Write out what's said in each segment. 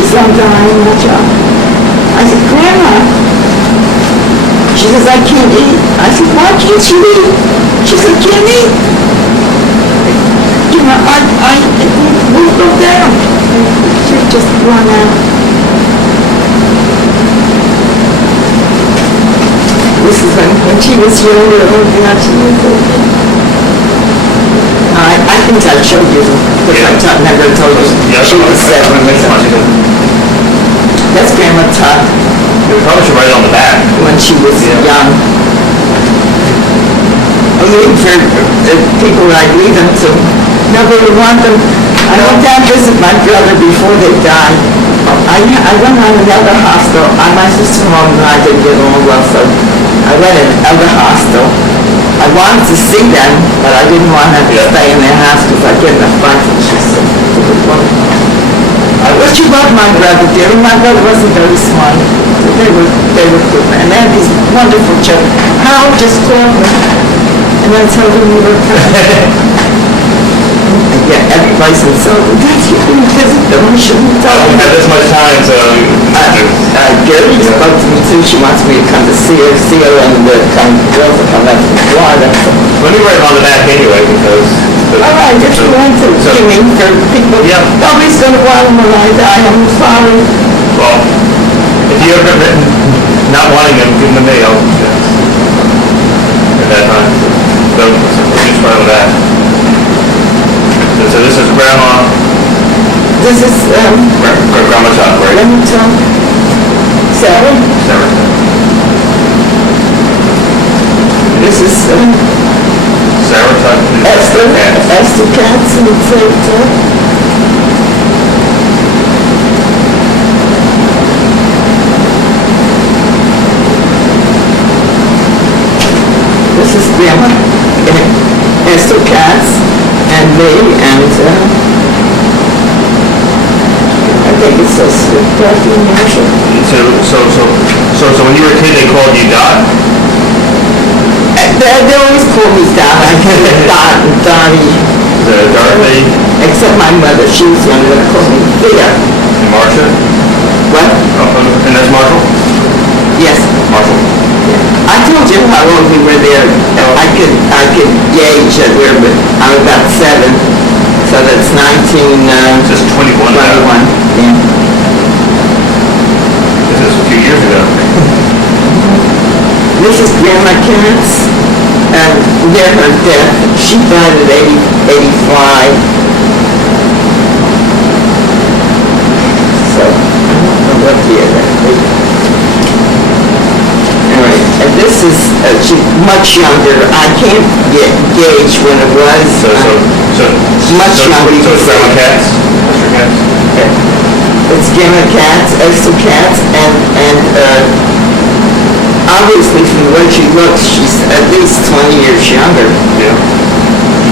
She said, I'm dying, watch out. I said, Grandma. She says, I can't eat. I said, why can't you eat? She said, can't eat. You know, I won't go down. She just run out. This is when she was younger. Oh, God, she was so good. I think I showed you, because I never told you. She was 7. That's Grandma Tuck. You probably should write it on the back. When she was young. I mean, for people I leave them to, nobody would want them. I went down to visit my brother before they died. I went on another hospital. My sister-in-law and I didn't get along well, so I went in another hospital. I wanted to see them, but I didn't want to stay in their house because I'd get in a fight. And she said, I wish you loved my brother, dear. My brother wasn't very smart. They were good, and they had these wonderful children. Harold just called me, and I told him we were coming. Yeah, everybody said, so you can visit them, you shouldn't tell them. I don't have this much time, so... Gary spoke to me too. She wants me to come to see her, and the girls will come back from Florida. Let me write it on the back anyway, because... All right, if you want to, you mean, for people, nobody's going to want them when I die, I'm sorry. Well, if you ever written not wanting them, give them the mail. At that time. So, just write on that. So this is Grandma... This is, Grandma Tuck, right? Grandma Tuck. Sarah. This is, Sarah Tuck. Esther Katz and Tuck. This is Grandma Esther Katz and me, and I think it's so sweet, Dorothy Marshall. So when you were a kid, they called you Dot? They always call me Dot. I call me Dot and Dottie. Dorothy? Except my mother, she was the only one that called me Thea. And Marcia? What? Oh, and that's Marshall? Yes. Marshall. I told you how long we were there. I could gauge that I'm about 7. So that's 19... Just 21 now. 21, yeah. This is a few years ago. This is Grandma Katz, and near her death, she died at 85. So, I don't know what year that is. Anyway, and this is, she's much younger. I can't gauge when it was. Much younger. So it's Grandma Katz? Esther Katz? Okay. It's Grandma Katz, Esther Katz, and obviously from the way she looks, she's at least 20 years younger. Yeah.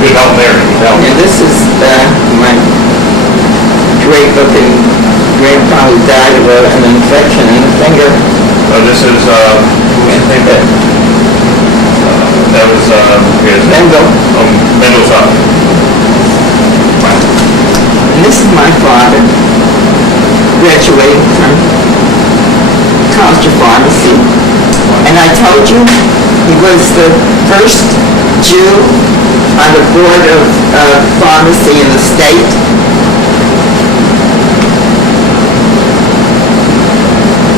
Good help there, you can tell. And this is my great-looking grandpa who died of an infection in the finger. Oh, this is, who was his name? That was, Mendel. Oh, Mendel's son. Wow. And this is my father, graduating from College of Pharmacy. And I told you, he was the first Jew on the board of pharmacy in the state.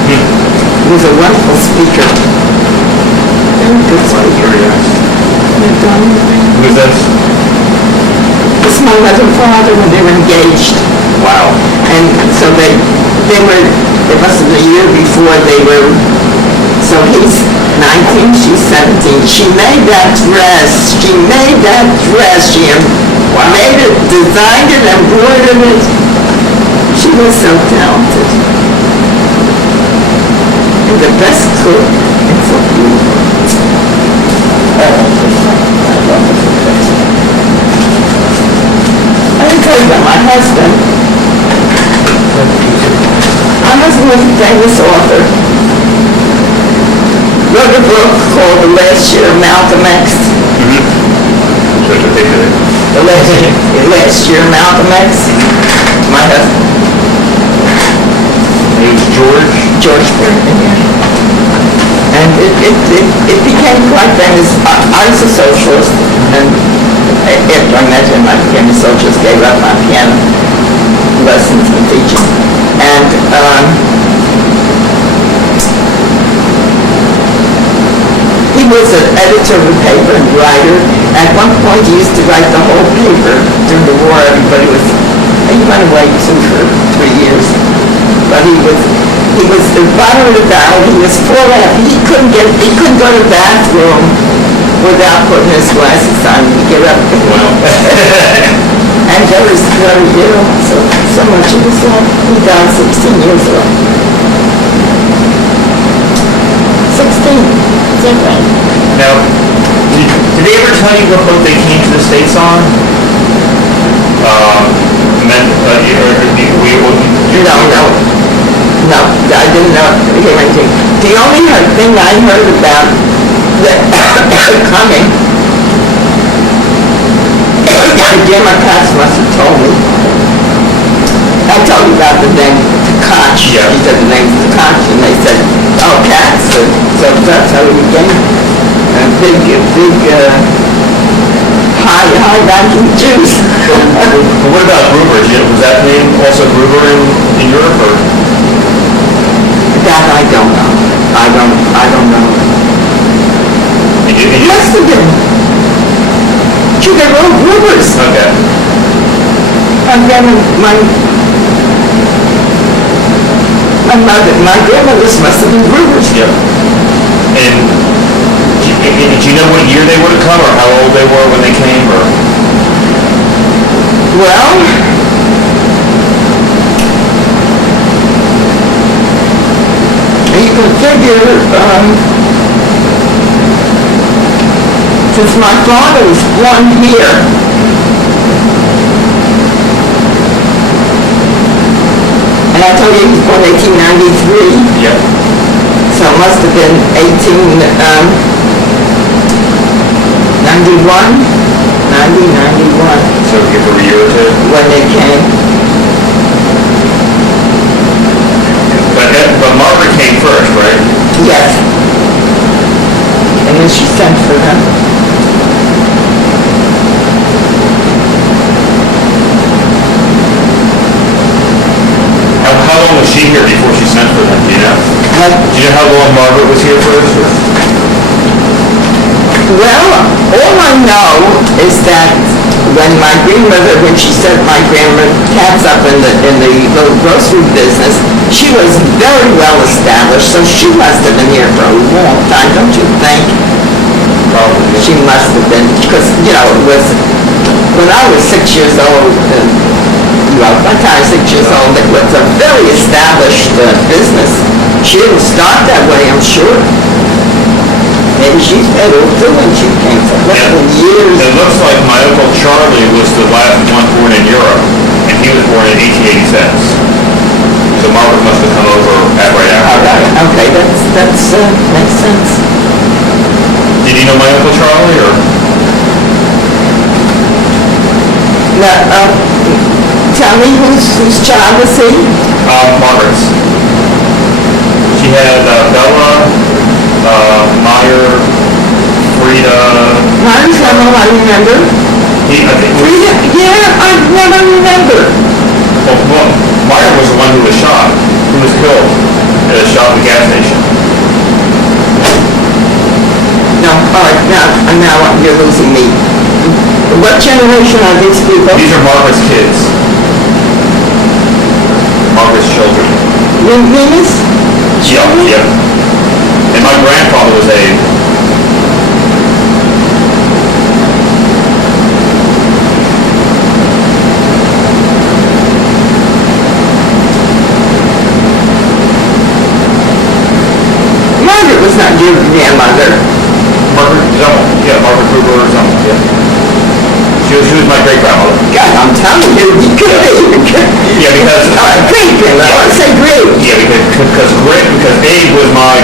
He was a wonderful speaker. Very good speaker. Who is this? This is my mother and father when they were engaged. Wow. And so they were, it must have been a year before they were, so he's 19, she's 17. She made that dress. She made it, made it, designed it, embroidered it. She was so talented. And the best cook. And so beautiful. I didn't tell you about my husband. My husband was a famous author. Wrote a book called The Last Year of Malcolm X. The Last Year of Malcolm X. My husband. George Berman, yeah. And it became quite famous. I was a socialist, and after I met him, I became a socialist, gave up my piano lessons and teaching. And he was an editor of the paper and writer. At one point, he used to write the whole paper. During the war, he went away too for 3 years. But he was the bottom of the barrel. He was full of, he couldn't go to the bathroom without putting his glasses on. He'd get up. Wow. And that was very ill. So much of his life. He died 16 years ago. 16. Is that right? Now, did they ever tell you what boat they came to the States on? No, I didn't know anything. The only thing I heard about that coming, Democrats must have told me. I told you about the name Koch. Yeah. He said the name was Koch, and they said, "Oh, Katz." So that's how we became a big, high-ranking Jews. But what about Gruber? Was that name also Gruber in Europe, or? That I don't know. I don't know. It must have been. Gee, they were all Grubers. Okay. And then my grandmother's must have been Grubers. Yep. And do you know what year they would have come, or how old they were when they came, or? Well, you can figure, since my father was born here, and I told you he was born 1893. Yep. So it must have been 91. So give her a year or two? When they came. But Margaret came first, right? Yes. And then she sent for them. How long was she here before she sent for them, do you know? Do you know how long Margaret was here first? Or? Well, all I know is that when she set my grandmother Katz up in the little grocery business, she was very well established, so she must have been here for a long time, don't you think? Probably. She must have been, because, it was, when I was 6 years old, by the time I was 6 years old, it was a very established business. She didn't start that way, I'm sure. Maybe she's better too when she came from years. It looks like my Uncle Charlie was the last one born in Europe, and he was born in 1886. So Margaret must have come over right after. Okay, that's makes sense. Did you know my Uncle Charlie, or? Now, tell me whose child was he? Margaret's. She had Bella, Meyer, Frida. Meyer's not all I remember. Frida, yeah, I never remember. Well, Meyer was the one who was shot, who was killed at a shot at the gas station. No, all right, now you're losing me. What generation are these people? These are Margaret's kids. Margaret's children. Venus? Yep. And my grandfather was a... Margaret was not your grandmother. Margaret Gruber or something, yeah. She was my great-grandmother. God, I'm telling you, you could be. Yeah, because... Great-grandmother, I want to say great. Yeah, because Abe was my